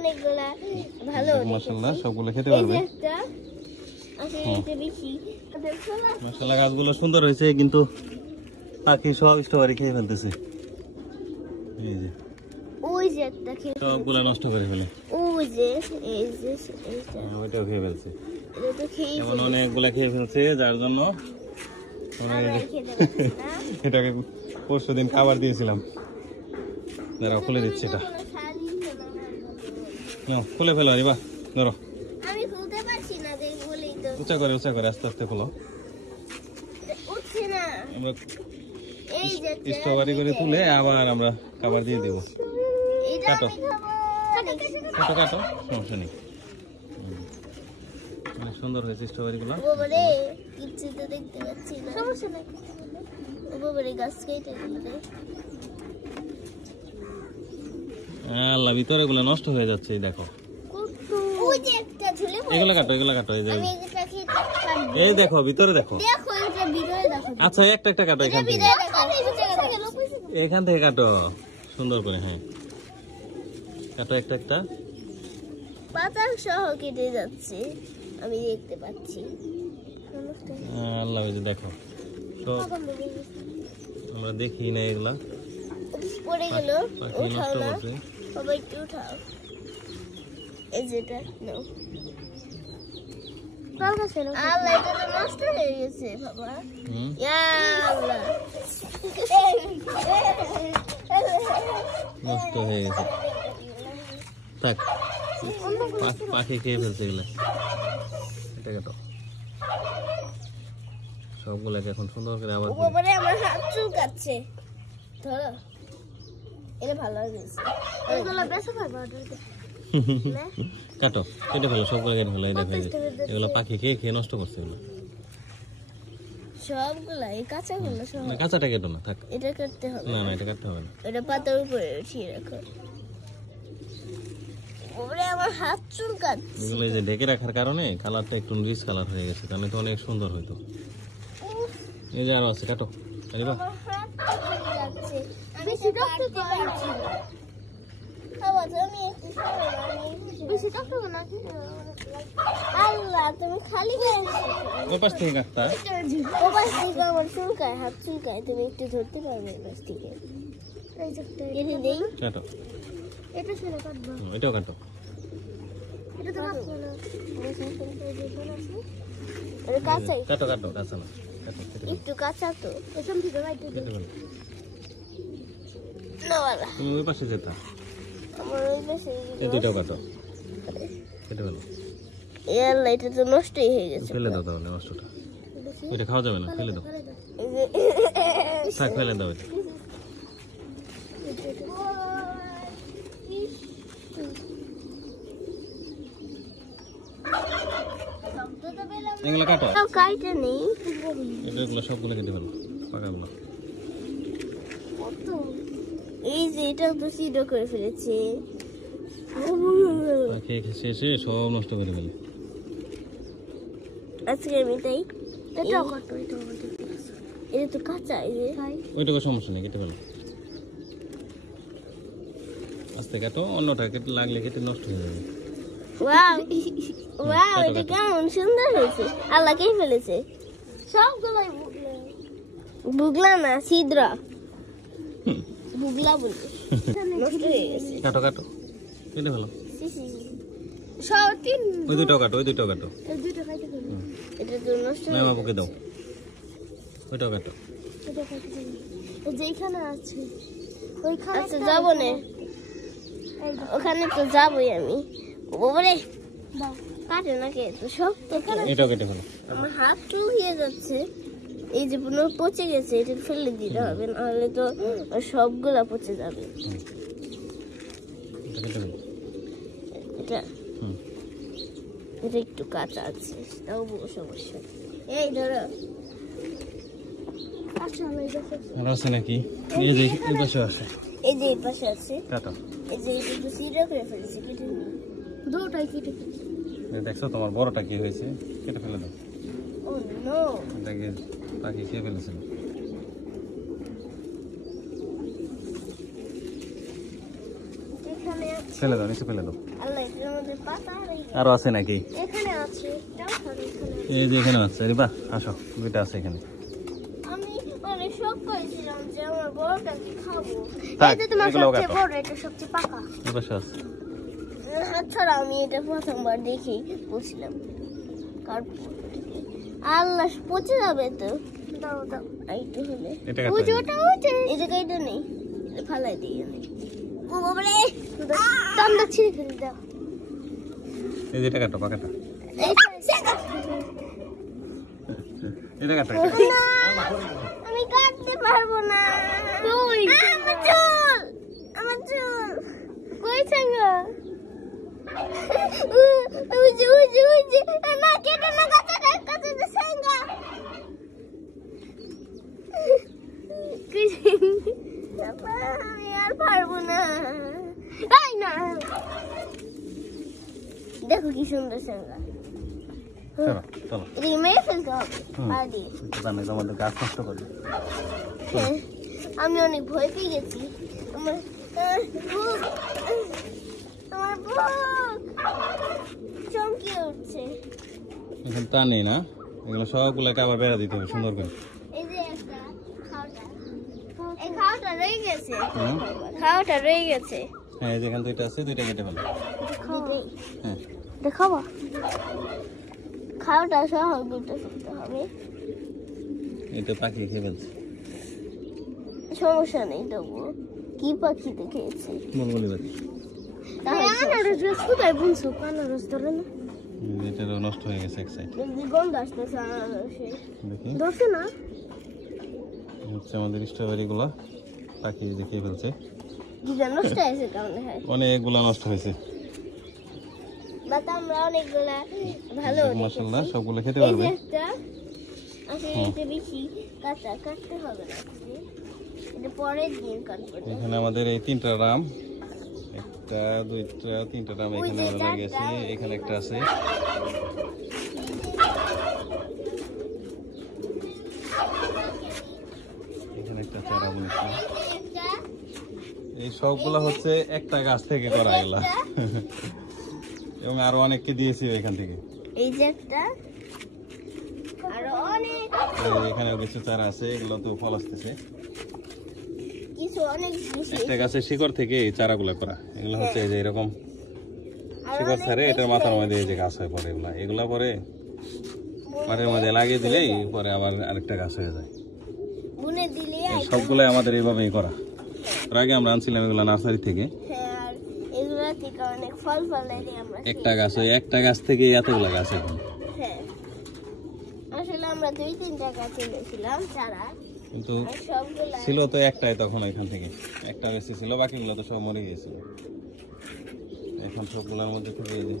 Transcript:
অনেকগুলা ভালো মাশাআল্লাহ সবগুলো খেতে পারবে। মাশাআল্লাহ গাছগুলো সুন্দর হয়েছে কিন্তু পাখি সব স্ট্রবেরি খেয়ে ফেলতেছে। এই যে ওই যে একটা সবগুলো নষ্ট করে ফেলে। ওই যে এই যে এইটা ওইটাও খেয়ে ফেলছে। এটা তো খেয়ে এমন অনেকগুলা খেয়ে ফেলছে যার জন্য এটাকে পরশুদিন খাবার দিয়েছিলাম। দাঁড়াও খুলে দিচ্ছি এটা। না খুলে ফেলো রিবা, ধরো। আমি খুলতে পারছি না দেখ বলেই তো উঁচা করে আস্তে আস্তে খোলো। উঠছে না। আমরা এই যে স্ট্রবেরি করে তুলে আবার আমরা খাবার দিয়ে দেবো। এটা কাটো খাবো। কাটো সমস্যা নেই। অনেক সুন্দর হয়েছে স্ট্রবেরি গুলো। বাবারে কিছু তো দেখতে পাচ্ছি না। সমস্যা নাই। বাবারে গাছ কেটে দিলে। আল্লাহ ভিতরে গুলো নষ্ট হয়ে যাচ্ছে এই দেখো। ওই যে একটা ঝুলে পড়ে। এগুলো কাটো এই যে। আমি এটা খেতে পারবো। এই দেখো ভিতরে দেখো। দেখো এটা ভিতরে দেখো। আচ্ছা একটা কাটো এখান থেকে। ভিতরে দেখো। এখান থেকে কাটো সুন্দর করে। হ্যাঁ কাটো একটা। পাতা সহ কেটে যাচ্ছে আমি দেখতে পাচ্ছি। আল্লাহ ওই যে দেখো সব আমরা দেখি না এগুলা। পড়ে গেল। পাখি উঠাও নষ্ট না করছে। সবাই একটু উঠাও। এই যেটা নাও। আল্লাহ এটা তো নষ্ট হয়ে গেছে বাবা। হুম ইয়া আল্লাহ নষ্ট হয়ে গেছে। থাক পাখি খেয়ে ফেলছে এগুলো। এটা কাটো সবগুলোকে এখন সুন্দর করে আবার দিই। বাবারে আমার হাত চুলকাচ্ছে। ধরো এটা ভালো হয়েছে। এগুলো বেশি পারবো কাটো কেটে ফেলো সবগুলো কেটে ফেলো। এই দেখো এগুলো পাখি খেয়ে নষ্ট করছে এগুলো। সবগুলা এই কাঁচাগুলো সব। না কাঁচাটা কেটো না থাক। এটা কাটতে হবে না এটা কাটতে হবে না। এটা পাতার উপরে উঠিয়ে রাখো। ওরে আমার হাত চুলকাচ্ছে। এগুলো এই যে ঢেকে রাখার কারণে কালারটা একটু রিচ কালার হয়ে গেছে, কারণ এটা অনেক সুন্দর হইতো। এই যে আরো আছে কাটো। আরে বাহ আমার হাত চুলকে যাচ্ছে। আমি সেটা কাটতে পারছি না। আবার তুমি একটু সরো, আমি বেশি কাটবো না। আল্লাহ তুমি খালি ওই পাশ থেকে কাটতা। ও পাশ থেকে আমার চুলকায়, হাত চুলকায়। তুমি একটু ধরতে পারবে এই পাশ থেকে? এনে দেই। কাটো এটা ছেড়ে কাটবো। এটাও কাটো। এটা তো কাটবো না। এটা কাঁচাই। কাটো কাঁচা না কাটো কেটে ফেলো। একটু কাঁচা তো। এখান থেকে বাইতে কেটে ফেলো। না বাবা। তুমি ওই পাশে যেতা। আমার ওই পাশে এই দুইটাও কাটো কেটে ফেলো। এ আল্লাহ এটা তো নষ্টই হয়ে গেছে। ফেলে দাও তাহলে নষ্টটা। ওইটা খাওয়া যাবে না, ফেলে দাও। থাক ফেলে দাও এটা। এগুলো কাটো। তাও কাইটে নেই। এগুলো সবগুলো কেটে ফেলো পাকাগুলো। এই যে এটা তো সিদ্ধ করে ফেলেছে। খেয়ে শেষে সব নষ্ট করে ফেলে। আজকে আমি তাই এটাও কাটো, এটাও কাটো। এটা তো কাঁচা। এই যে ওইটুকু সমস্যা নেই, কেটে ফেলো। আস্তে কাটো, অন্যটা কেটে লাগলে কেটে নষ্ট হয়ে যাবে। ওয়াও ওয়াও এটা কেমন সুন্দর হয়েছে। আল্লাহ কে ফেলেছে সবগুলাই? বুগলা না ছিদ্র। বুগলা বলে নষ্ট হয়ে গেছে। কাটো কেটে ফেলো। সব তিন ওই দুইটাও কাটো। এই দুটো খাইতে হবে। এটা তো নষ্ট না হয়ে বাবুকে দাও। ওইটাও কাটো। এটা খাইতে হবে। এই যে এখানে আছে ওইখানে। আচ্ছা যাবো না, ওখানে তো যাবোই আমি। ওরে কাটে না কে তো সব তো। এটাও কেটে ফেলো। আমার হাত চুলকিয়ে যাচ্ছে। এই যে পুরো পচে গেছে, এটা ফেলে দিতে হবে, নাহলে তো সবগুলা পচে যাবে। এটা কেটে ফেলো। এটা এটা একটু কাঁচা আছে, তাও সমস্যা। এই ধরো আর আছে নাকি? এই যে এই পাশে আছে। এই যে এই পাশে আছে। কাটো। এই যে এটা তো সিদ্ধ করে ফেলেছি, কেটে নিই। দুটোই কেটে ফেলেছি। দেখছো তোমার বড়টা কি হয়েছে? কেটে ফেলে দাও। ও নো, এটাকে পাখি খেয়ে ফেলেছিল। এখানে ফেলে দাও, নিচে ফেলে দাও। আল্লাহ আমাদের পাতা আরো আছে নাকি? এখানে আছে একটাও আর এখানে এই যে এখানে আছে। আরে বাহ, আসো, দুইটা আছে এখানে। আমি অনেক শখ করেছিলাম যে আমার বড়টাকে খাবো। থাক, এই যে তোমার এগুলোও সবচেয়ে কাটো। বড়, এটা সবচেয়ে পাকা। এই পাশে আছে। ছাড়া আমি এটা প্রথমবার দেখেই বুঝলাম। আল্লাহ, পচে যাবে তো। দাও দাও, এইটু হলে এটা ওই যে কাটো। ওটা ওঠে, এই জায়গায় এটা নেই, ফালাই দিই আমি। ও বাবারে, টান্দা ছিঁড়ে ফেলে দাও। এই যে এটা কাটো, পাকাটা। এই এটা কাটো। না, আমি কাটতে পারবো না। আমার চুল, আমার চুল কই ছাঙ্গা? ওই যে না, কেটে না, কাছে দে ছাঙ্গা। আমি আর পারবো না। তাই না, দেখো কি সুন্দর ছাঙ্গা। চলো, চলো। এদিকে মেরে ফেলতে হবে। হুম। আর দিয়ে জানো, আমাদের গাছ নষ্ট করবে। হ্যাঁ, আমি অনেক ভয় পেয়ে গেছি। আমার বুক, আমার বুক চমকে উঠছে। এখন তা নেই না, এগুলো সবগুলোকে আবার বেড়া দিতে হবে সুন্দর করে। এই যে একটা খাওয়াটা, এই খাওয়াটা রয়ে গেছে, হুম। খাওয়াটা রয়ে গেছে। হ্যাঁ, এই যেখানে দুইটা আছে, দুইটা কেটে ফেলো। হ্যাঁ, দেখাবো, খাওয়াটা সহ দুটো ফেলতে হবে। এটা পাখি খেয়ে ফেলছে। সমস্যা নেই, তবু কি পাখি দেখেছি। বলবলি পাখি। আনারস গাছ কোথায় বুনছো? আনারস ধরে না, এটারও নষ্ট হয়ে গেছে এক সাইড। গন্ধ আসতেছে আনারসে। দেখি, ধরছে না? এই হচ্ছে আমাদের স্ট্রবেরি গুলা, পাখি দেখে ফেলছে। গিজা নষ্ট হয়েছে কেমন হয়? অনেকগুলা নষ্ট হয়েছে। বাট আমরা অনেকগুলা ভালো মাশাআল্লাহ, সবগুলো খেতে এই যে পারবে। একটা আসলে এটা বেশি কাটতে হবে না, এটা পরের দিন কাটবো। এখানে আমাদের এই তিনটা রাম, একটা দুইটা তিনটা রাম এখানে আমরা লাগিয়েছি। এখানে একটা আছে। এখানে একটা চারা বুনেছি। একটা এই সবগুলা হচ্ছে একটা গাছ থেকে করা এগুলা, এবং আরো অনেককে দিয়েছি এখান থেকে। এই যে একটা, আরো অনেক এখানে কিছু চারা আছে, এগুলো তো ফল আসতেছে। কিছু, অনেক বেশি। একটা গাছের শিকড় থেকে এই চারাগুলো করা। এগুলো হচ্ছে এই যে এরকম আরো শিকড় অনেক ছাড়ে এটার মাথার মধ্যে এই যে গাছ হয় পরে। এগুলা পরে মাটির মধ্যে লাগিয়ে দিলেই পরে আবার আরেকটা গাছ হয়ে যায়। বুনে দিলে এই সবগুলাই আমাদের এইভাবেই করা। এর আগে আমরা আনছিলাম এগুলা নার্সারি থেকে। হ্যাঁ, আর এগুলা থেকে অনেক ফল ফলাইলে আমরা একটা গাছ, ওই একটা গাছ থেকে এতগুলা গাছ এখন। হ্যাঁ, আসলে আমরা 2-3টা গাছ এনেছিলাম চারা, কিন্তু আর সবগুলা ছিল তো একটাই তখন, এখান থেকে একটা বেশি ছিল, বাকিগুলো তো সব মরে গিয়েছিল। এখন সবগুলোর মধ্যে থেকে এই যে